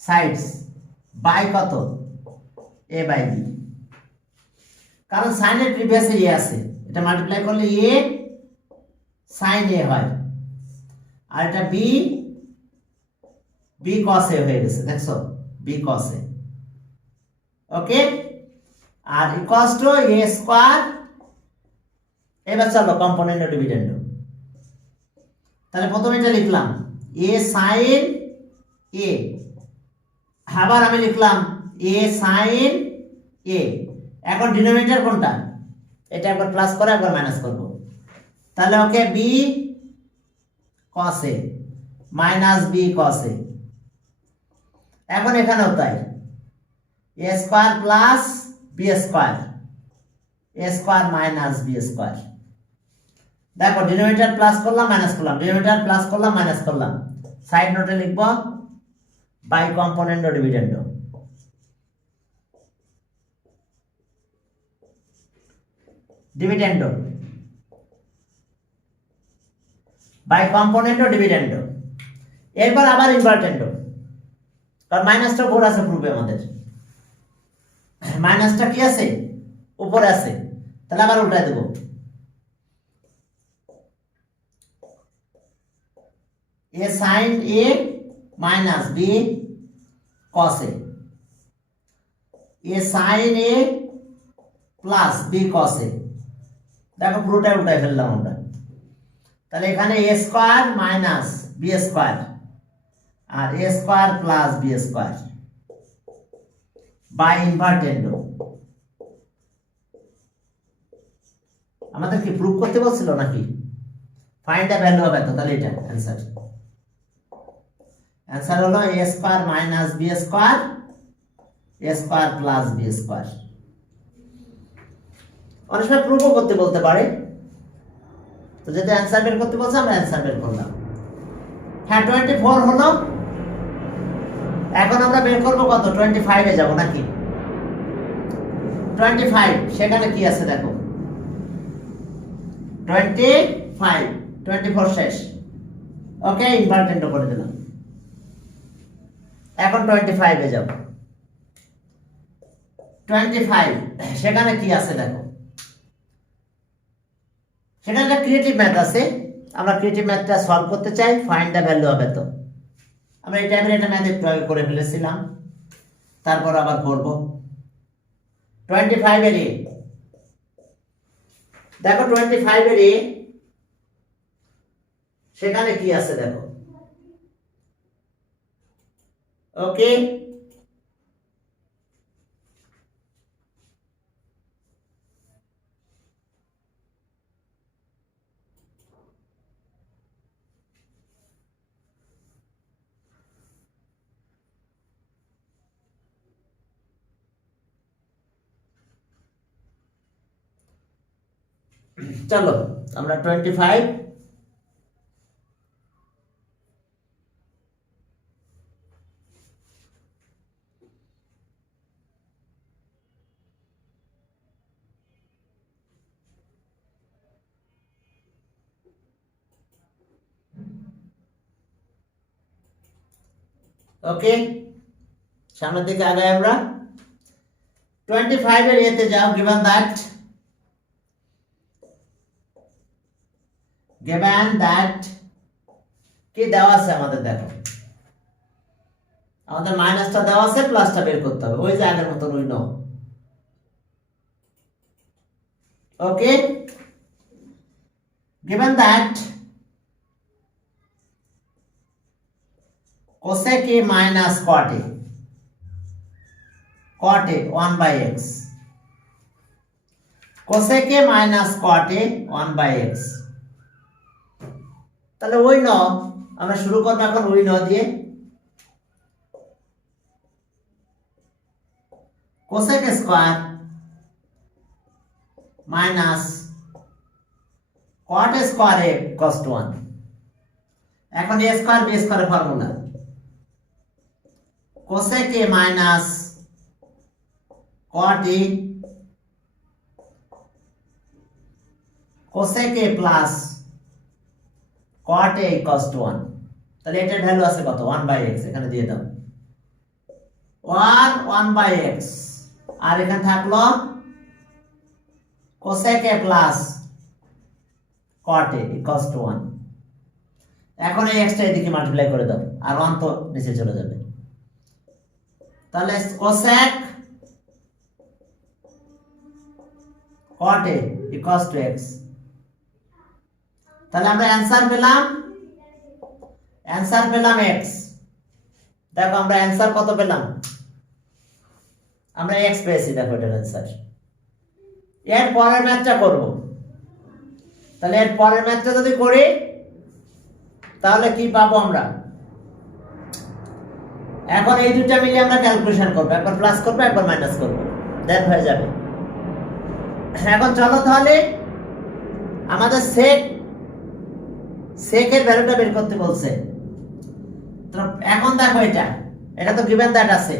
সাইডস বাই কত, এ বাই বি, কারণ সাইনের প্রিভিয়াসে এ আছে, এটা মাল্টিপ্লাই করলে এ সাইন এ হয়, আর এটা বি কস এ হয়ে গেছে, দেখছো, বি কস এ। ওকে, আর ইকুয়ালস টু এ স্কয়ার। এবার চলো কম্পোনেন্ট ও ডিভিডেন্ড। তাহলে প্রথমে এটা লিখলাম এ সাইন এ, আবার আমি লিখলাম এ সাইন এ। এখন ডিনোমিনেটর কোনটা, এটা একবার প্লাস করে একবার মাইনাস করব, তাহলে okay b cos a minus b cos a. এখন এখানেও তাই, a square plus b square, a square minus b square. দেখো ডিনোমিনেটর প্লাস করলাম মাইনাস করলাম, ডিনোমিনেটর প্লাস করলাম মাইনাস করলাম, সাইড নোটে লিখব বাই কম্পোনেন্ট ও ডিভিডেন্ড। ডিভিডেন্ড বাই কম্পোনেন্ট ও ডিভিডেন্ড। এরপর আবার ইনভার্টেন্ড, কারণ মাইনাসটা উপর আছে প্রুফে, আমাদের মাইনাসটা কি আছে, উপরে আছে, তাহলে আবার উল্টাই দেব। A sine a minus b cos a, a sine a plus b cos a. দেখো পুরোটাই উল্টাই ফেললাম আমরা, তাহলে এখানে a square minus b square আর a square plus b square by inverted. আমাদের কি প্রুফ করতে বলছিল নাকি, ফাইন্ড দ্য ভ্যালু অফ এত, তাহলে এটা অ্যানসার। অ্যানসার হলো এ square minus b square, a square plus b square. অনেক সময় প্রুফও করতে বলতে পারে, তো যদি অ্যানসার বের করতে বলছে আমরা অ্যানসার বের করলাম। হ্যাঁ 24 হলো, এখন আমরা বের করবো কত, 25 এ যাব নাকি, 25 সেখানে কি আছে দেখো, 25, 24 শেষ। ওকে, ইনভার্টেন্ট করে দিলাম। এখন 25 এ যাব, 25 সেখানে কি আছে দেখো, সেখানে একটা ক্রিয়েটিভ ম্যাথ আছে, আমরা ক্রিয়েটিভ ম্যাথটা সলভ করতে চাই, ফাইন্ড দ্য ভ্যালু অফ এত। আমরা এই টাইপের একটা ম্যাথ প্রয়োগ করে ফেলেছিলাম, তারপর আবার করব। 25 এর এ দেখো, 25 এর এ সেখানে কি আছে দেখো। ওকে, চলো আমরা 25 ওকে, সামনের দিকে আগাই আমরা। 25 এর এতে যাও, given that কি দেওয়া আছে আমাদের, দেখো আমাদের মাইনাসটা দেওয়া আছে, প্লাসটা বের করতে হবে, ওই যে আগের মতন ওই নাও। ওকে, given that cosec a minus cot a, cot a 1 by x, cosec a minus cot a 1 by x। তাহলে ওই ন আমরা শুরু করব এখন ওই ন দিয়ে। cosec square minus cot square a cos 1। এখন a স্কয়ার b স্কয়ারের formula cosec a minus cot a cosec a plus cot a equals to 1। তাহলে এটার ভ্যালু আছে কত 1 বাই x, এখানে দিয়ে দাও 1 বাই x, আর এখানে থাকলো cosec a plus cot a equals to 1। এখন এই x টা এদিকে মাল্টিপ্লাই করে দাও, আর 1 তো নিচে চলে যাবে। তাহলে cosec cot a equals to x। তাহলে আমরা অ্যানসার পেলাম x। দেখো আমরা অ্যানসার কত পেলাম, আমরা x পেয়েছি। দেখো এটার অ্যানসার। এর পরের ম্যাথটা করব। তাহলে এর পরের ম্যাথটা যদি করি তাহলে কি পাবো আমরা? এখন এই দুটো মিলিয়ে আমরা ক্যালকুলেশন করব, একবার প্লাস করব একবার মাইনাস করব, দেন হয়ে যাবে। এখন চলো তাহলে আমাদের সেকের ভ্যালুটা বের করতে বলছে। তো এখন দেখো এটা তো given that আছে,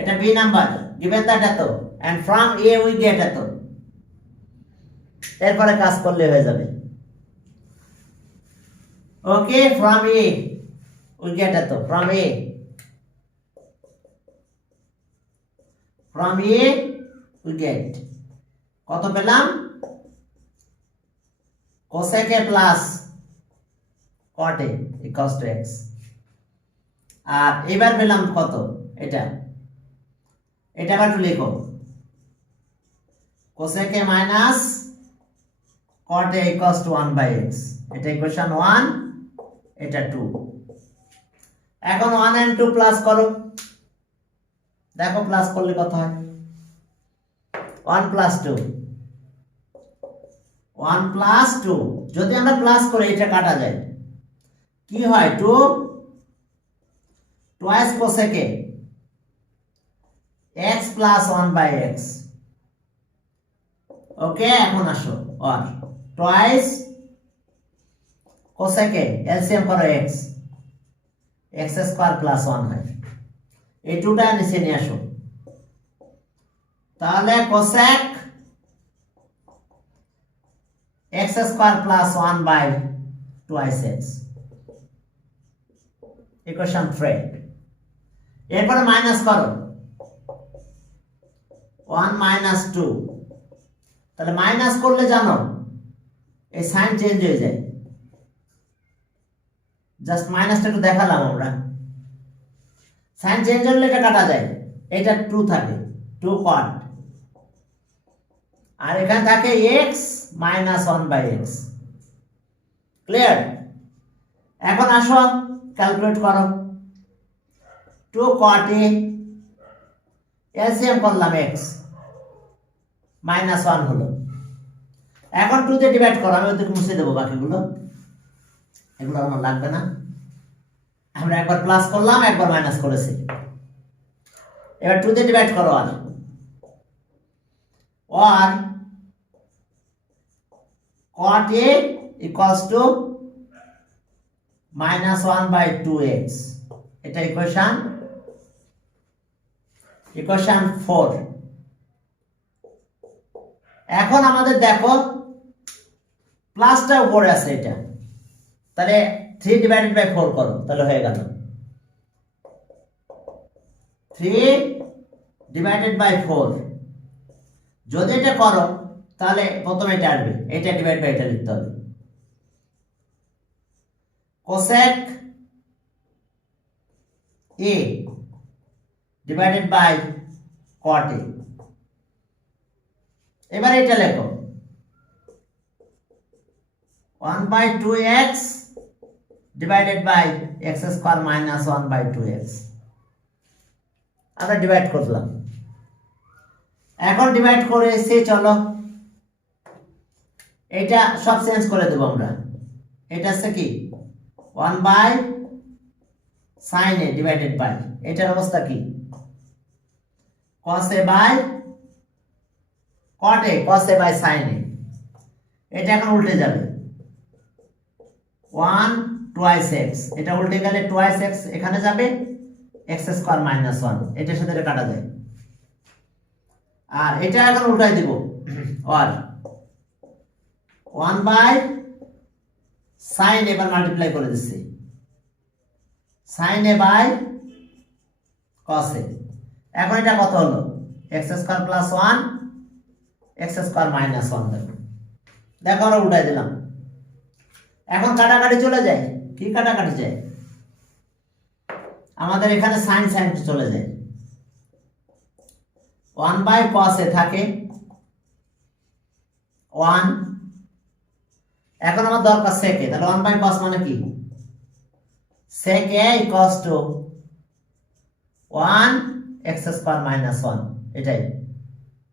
এটা b নাম্বার, given that এত, and from a we get এত। এরপরে কাজ করলে হয়ে যাবে। ওকে, from a we get এত, from a we get কত পেলাম? cosec a plus cot a equals to x। আর এবার পেলাম কত? এটা আবার একটু লিখো, cosec a minus cot a equals to 1 by x। এটা ইকুয়েশন 1, এটা 2। এখন 1 and 2 প্লাস করো, দেখো প্লাস করলে কত হয়? 1 plus 2, 1 plus 2। যদি আমরা প্লাস করি এটা কাটা যায়, কি হয়? 2 twice cosec a x plus 1 by x। ওকে, এখন আসো আর twice cosec a, এলসিএম করো x স্কয়ার প্লাস 1 হয়। এই 2টা নিচে নিয়ে আসো, তাহলে cosec x square plus 1 by twice x, equation 3। এরপরে মাইনাস করো 1 minus 2। তাহলে মাইনাস করলে জানো এই সাইন চেঞ্জ হয়ে যায়। জাস্ট মাইনাসটা একটু দেখালাম আমরা। সাইন চেঞ্জ হলে এটা কাটা যায়, এটা 2 থাকে, 2 cot, আর এখানে থাকে x minus 1 by x। Clear? এখন আসো ক্যালকুলেট করো। 2 cot a, এলসিএম করলাম x -1 হলো। এখন 2 দিয়ে ডিভাইড করো, আমি ওদেরকে মুছে দেবো বাকিগুলো, এগুলো আমার লাগবে না। আমরা একবার প্লাস করলাম একবার মাইনাস করেছি। এবার 2 দিয়ে ডিভাইড করো, আর cot a equals to -1 by 2x। এটা ইকুয়েশন 4। এখন আমাদের দেখো প্লাসটা উপরে আছে এটা, তাহলে 3 ডিভাইডেড বাই 4 করো, তাহলে হয়ে গেল 3 ডিভাইডেড বাই 4। যদি এটা করো তাহলে প্রথমে এটা আসবে, এটা ডিভাইড বাই এটা লিখতে হবে। cosec a divided by cot a। এবার এটা লেখো 1 by 2x divided by x square minus 1 by 2x। আমরা ডিভাইড করলাম। এখন ডিভাইড করে সে চলো এটা সব চেঞ্জ করে দেবো আমরা। এটা হচ্ছে কি 1/sin a ডিভাইডেড বাই এটার অবস্থা কি cos a by cot a cos a by sin a। এটা এখন উল্টে যাবে 1 twice x, এটা উল্টে গেলে twice x এখানে যাবে, x স্কয়ার মাইনাস 1 এটার সাথে এটা কাটা যায়। আর এটা এখন উল্টাই দিব আর 1/sin এবার মাল্টিপ্লাই করে দিচ্ছি sin a by cos a। এখন এটা কত হলো x square plus 1 x square minus 1 দেখো আমরা উল্টাই দিলাম। এখন কাটাকাটি চলে যায়, কি কাটাকাটি যায় আমাদের এখানে sin sin চলে যায় 1/cos a থাকে 1। এখন আমার দরকার sec a, তাহলে 1/cos মানে কি sec a equals to 1 x square minus 1। এটাই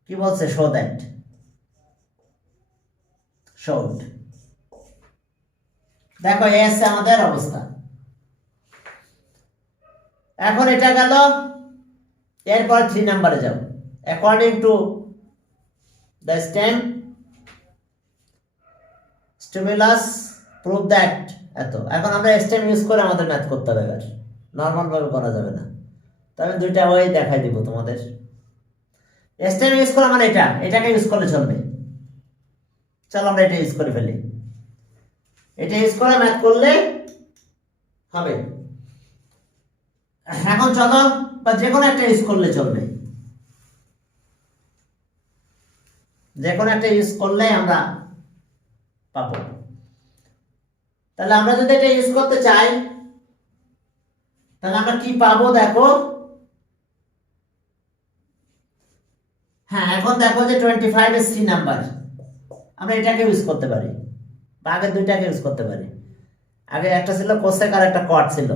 কি বলছে show that showed। দেখো এই আছে আমাদের অবস্থা। এখন এটা গেল, এরপর 3 নম্বরে যাও। According to the stem stimulus prove that এত। এখন আমরা স্টেম ইউজ করে আমাদের ম্যাথ করতে হবে, এবার নর্মাল ভাবে করা যাবে না, তবে দুইটা ওই দেখাই দিব তোমাদের। স্টেম ইউজ করে মানে এটাকে ইউজ করলে চলবে। চলো আমরা এটা ইউজ করে ফেলি, এটা ইউজ করে ম্যাথ করলে হবে। এখন চলো বা যে কোনো একটা ইউজ করলে চলবে, যে কোনো একটা ইউজ করলে আমরা পাবো। তাহলে আমরা যদি এটা ইউজ করতে চাই তাহলে আমরা কি পাবো দেখো। হ্যাঁ এখন দেখো যে 25 এর 3 নাম্বার আমরা এটাকে ইউজ করতে পারি, বা আগে দুইটাকে ইউজ করতে পারি। আগে একটা ছিল কোসেক আর একটা কট ছিল,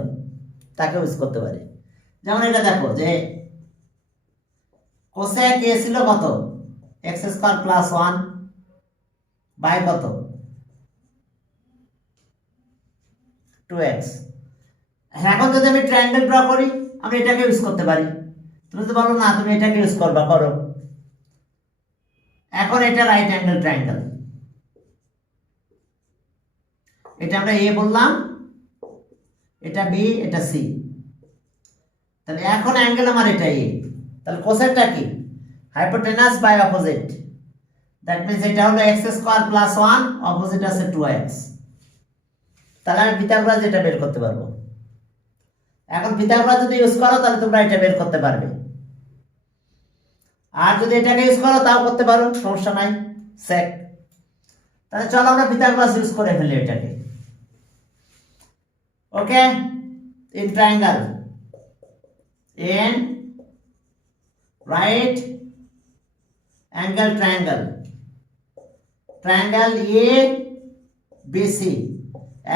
তাকে ইউজ করতে পারি। যেমন এটা দেখো যে কোসেক এ ছিল কত x স্কয়ার প্লাস 1 বাই কত 2x। এখন যদি আমি ট্রায়াঙ্গেল ড্র করি আমি এটাকে ইউজ করতে পারি। তুমি তো বলো না তুমি এটাকে ইউজ করবা, করো। এখন এটা রাইট অ্যাঙ্গেল ট্রায়াঙ্গেল, এটা আমরা এ বললাম, এটা বি, এটা সি। তাহলে এখন অ্যাঙ্গেল আমার এটা এ, তাহলে কোসেকটা কি hypotenuse by opposite, that means এটা হলো x স্কয়ার প্লাস 1, অপোজিট আছে 2x। তাহলে আমি পিথাগোরাস এটা বের করতে পারবো। এখন পিথাগোরাস যদি ইউজ করো তাহলে তোমরা এটা বের করতে পারবে, আর যদি এটাকে ইউজ করো তাও করতে পারো, সমস্যা নাই sec। তাহলে চলো আমরা পিথাগোরাস ইউজ করে ফেলি এটাকে। Okay, in triangle in right angle triangle, triangle ABC,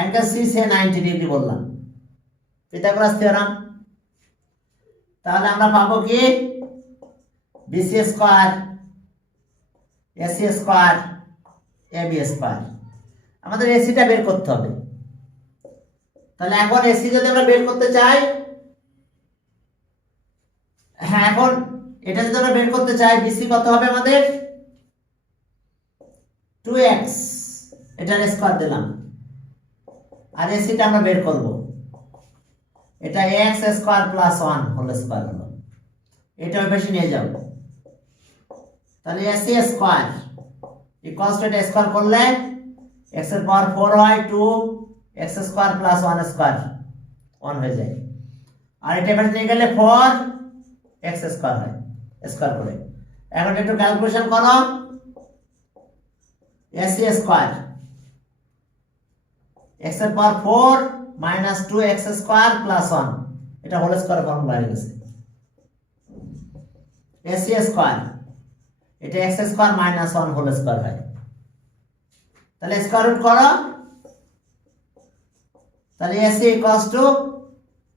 angle C से 90 ডিগ্রি বললাম, পিথাগোরাস থিওরাম। তাহলে আমরা পাবো কি BC square AC square AB square. আমাদের AC টা বের করতে হবে। তাহলে এখন AC যদি আমরা বের করতে চাই, হ্যাঁ এখন এটা যদি আমরা বের করতে চাই BC কত হবে আমাদের 2x, এটার স্কয়ার দিলাম, আর AC টা আমরা বের করব, এটা x square plus 1 whole square হলো। এটা ওই পাশে নিয়ে যাও, তাহলে AC স্কয়ার ইকুয়ালস টু এটা স্কয়ার করলে x এর পাওয়ার 4 হয় 2 x স্কয়ার প্লাস 1 স্কয়ার 1 হয়ে যায়, আর এটা পাশে নিয়ে গেলে 4 x স্কয়ার হয় স্কয়ার করে। এখন একটু ক্যালকুলেশন করো, AC স্কয়ার x এর পাওয়ার 4 মাইনাস 2x স্কয়ার প্লাস 1, এটা হোল স্কয়ার ফর্মুলা হয়ে গেছে। AC স্কয়ার এটা x square minus 1 whole square হয়। তাহলে স্কয়ার রুট করো, তাহলে AC equals to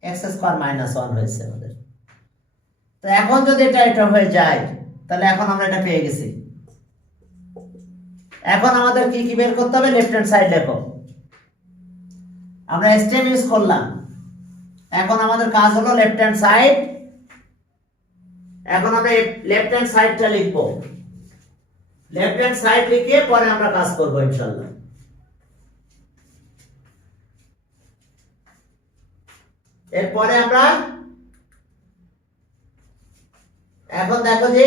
x square minus 1 হয়েছে আমাদের। তো এখন যদি এটা হয়ে যায় তাহলে এখন আমরা এটা পেয়ে গেছি। এখন আমাদের কি কি বের করতে হবে? লেফট হ্যান্ড সাইড লেখো। আমরা স্টেম ইউজ করলাম, এখন আমাদের কাজ হলো লেফট হ্যান্ড সাইড। এখন আমরা লেফট হ্যান্ড সাইডটা লিখবো। লেফট হ্যান্ড সাইড লিখে পরে আমরা কাজ করবো ইনশাআল্লাহ। এরপরে আমরা এখন দেখো যে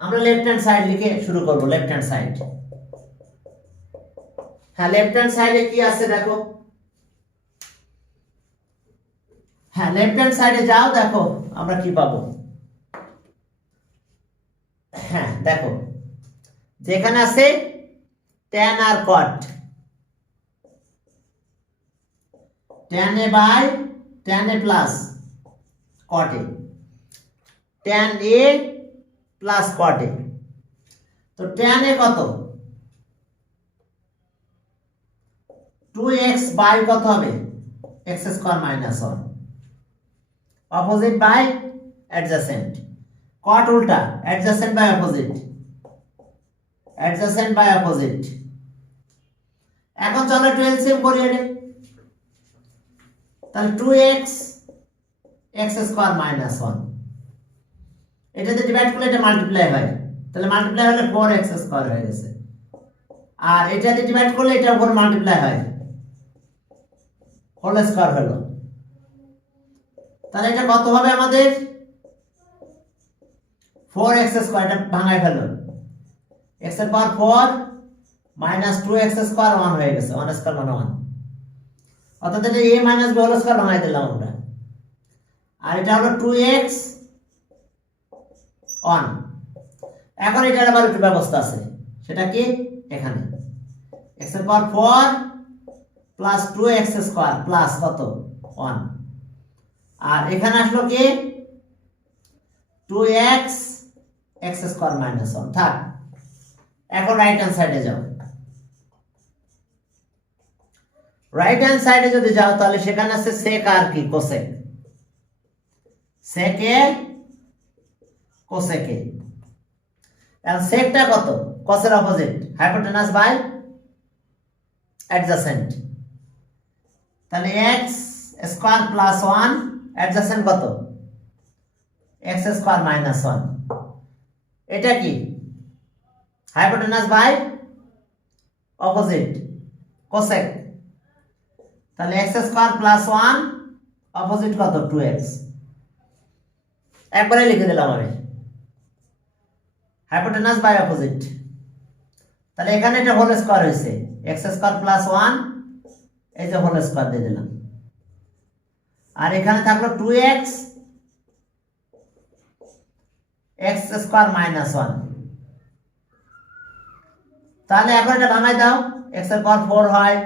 আমরা লেফট হ্যান্ড সাইড লিখে শুরু করব। লেফট হ্যান্ড সাইড, হ্যাঁ লেফট হ্যান্ড সাইডে কি আছে দেখো। হ্যাঁ লেফট হ্যান্ড সাইডে যাও, দেখো আমরা কি পাবো। হ্যাঁ দেখো যেখানে আছে tan আর cot, tan a by tan a plus cot a, tan a plus cot a। তো tan a কত? 2x বাই কত হবে? x square minus 1, opposite by adjacent. cot উল্টা, adjacent by opposite, adjacent by opposite. এখন চলো 2 LCM করি এটা। তাহলে 2x x স্কয়ার মাইনাস 1, এটাতে ডিভাইড করলে এটা মাল্টিপ্লাই হয়, তাহলে মাল্টিপ্লাই হলে 4x স্কয়ার হয়ে গেছে। আর এটাতে ডিভাইড করলে এটার উপর মাল্টিপ্লাই হয়, হোল স্কয়ার হলো। তাহলে এটা কত হবে আমাদের? 4x স্কয়ার, এটা ভাঙায় ফেলো। x এর পাওয়ার 4 মাইনাস 2x স্কয়ার 1 হয়ে গেছে, 1 স্কয়ার মানে 1। অর্থাৎ এটা a minus b whole square ভাঙায় দিলাম আমরা। আর এটা হলো 2x 1। এখন এটার আবার একটু ব্যবস্থা আছে, সেটা কি? এখানে x এর পাওয়ার 4 প্লাস 2x স্কয়ার প্লাস কত? 1। আর এখানে আসলো কি? 2x x স্কয়ার মাইনাস 1 থাক। এখন রাইট হ্যান্ড সাইডে যাও। রাইট হ্যান্ড সাইডে যদি যাও তাহলে সেখানে আছে sec আর কি? cosec। sec a cosec a। এখন secটা কত? cos এর অপোজিট, হাইপোটেনাস বাই অ্যাডজাসেন্ট। তাহলে x স্কয়ার প্লাস 1, অ্যাডজাসেন্ট কত? x square minus 1। এটা কি? Hypotenuse by opposite, cosec। তাহলে x স্কয়ার প্লাস 1, অপোজিট কত? 2x। একবারে লিখে দিলাম আমি, হাইপোটেনাস বাই অপোজিট। তাহলে এখানে এটা হোল স্কয়ার হয়েছে, x স্কয়ার প্লাস 1, এই যে হোল স্কয়ার দিয়ে দিলাম। আর এখানে থাকলো 2x x স্কয়ার মাইনাস 1। তাহলে এখন এটা ভাঙাই দাও, x এর পাওয়ার 4 হয়,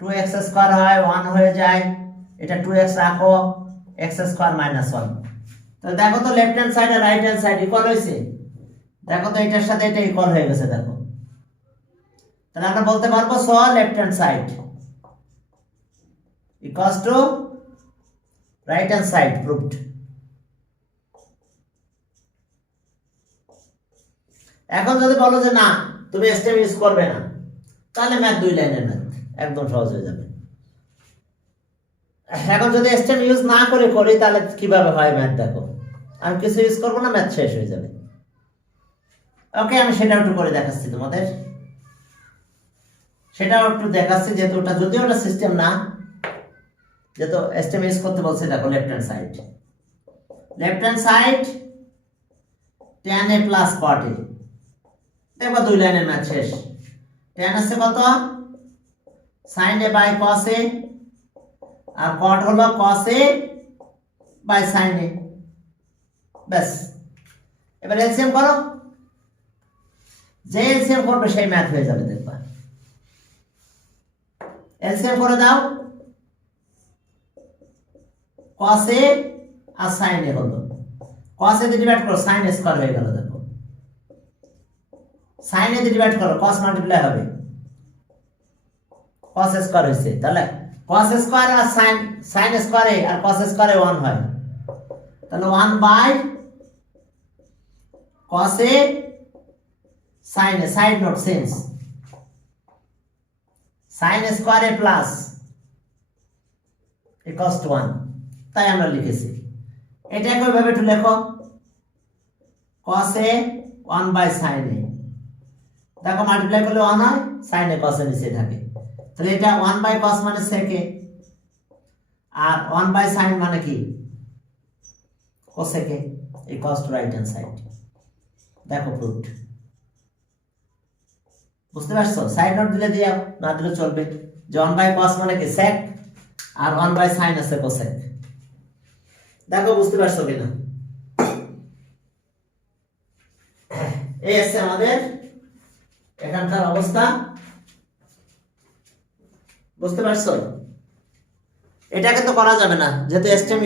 2x স্কয়ার হয়, 1 হয়ে যায়, এটা 2x রাখো, x স্কয়ার মাইনাস 1। তো দেখো তো লেফট হ্যান্ড সাইড আর রাইট হ্যান্ড সাইড ইকুয়াল হয়েছে। দেখো তো এটার সাথে এটা ইকুয়াল হয়ে গেছে, দেখো। তাহলে আমরা বলতে পারবো so left hand side equals to right hand side proved. এখন যদি বলো যে না তুমি স্টেম ইউজ করবে না, তাহলে ম্যাথ 2 লাইনের ম্যাথ একদম সহজ হয়ে যাবে। এখন যদি স্টেম ইউজ না করে করি তাহলে কিভাবে হয় ম্যাথ দেখো। আমি কিছু ইউজ করবো না, ম্যাথ শেষ হয়ে যাবে। ওকে, আমি সেটাও একটু করে দেখাচ্ছি তোমাদের, সেটাও একটু দেখাচ্ছি, যেহেতু ওটা যদিও ওটা সিস্টেম না, যেহেতু স্টেম ইউজ করতে বলছে। দেখো left hand side, left hand side tan a plus cot a। দেখো 2 লাইনের ম্যাথ শেষ। tan আছে কত? sin a by cos a, আর cot হলো cos a by sin a। ব্যাস, এবার এলসিএম করো, যে এলসিএম করবে সেই ম্যাথ হয়ে যাবে। দেখবা এলসিএম করে দাও, cos a আর sin a হলো, cos a দিয়ে ডিভাইড করো, sin a স্কয়ার হয়ে গেল। দেখো sin a দিয়ে ডিভাইড করো, cos মাল্টিপ্লাই হবে, cos স্কয়ার হইছে। তাহলে cos স্কয়ার আর sin স্কয়ার আর cos স্কয়ার 1 হয়, তাহলে 1 by cos a sin a, side note sense, sin a square a plus equals to 1, তাই আমরা লিখেছি। এটা একইভাবে একটু লেখো, cos a 1 by sin a, দেখো মাল্টিপ্লাই করলে 1 হয়, sin a cos a নিচে থাকে, তাহলে এটা 1 বাই cos মানে sec a, আর 1 বাই sin মানে কি cosec a, equals to right hand side. দেখো প্রুফড, বুঝতে পারছো? সাইড নোট দিলে দিও, না দিলে চলবে, যে 1 বাই cos মানে কি sec, আর 1 বাই sin আছে cosec। দেখো বুঝতে পারছো কিনা? এই আছে আমাদের এখানকার অবস্থা, বুঝতে পারছো? এটাকে তো করা যাবে না, যেহেতু এসটিএম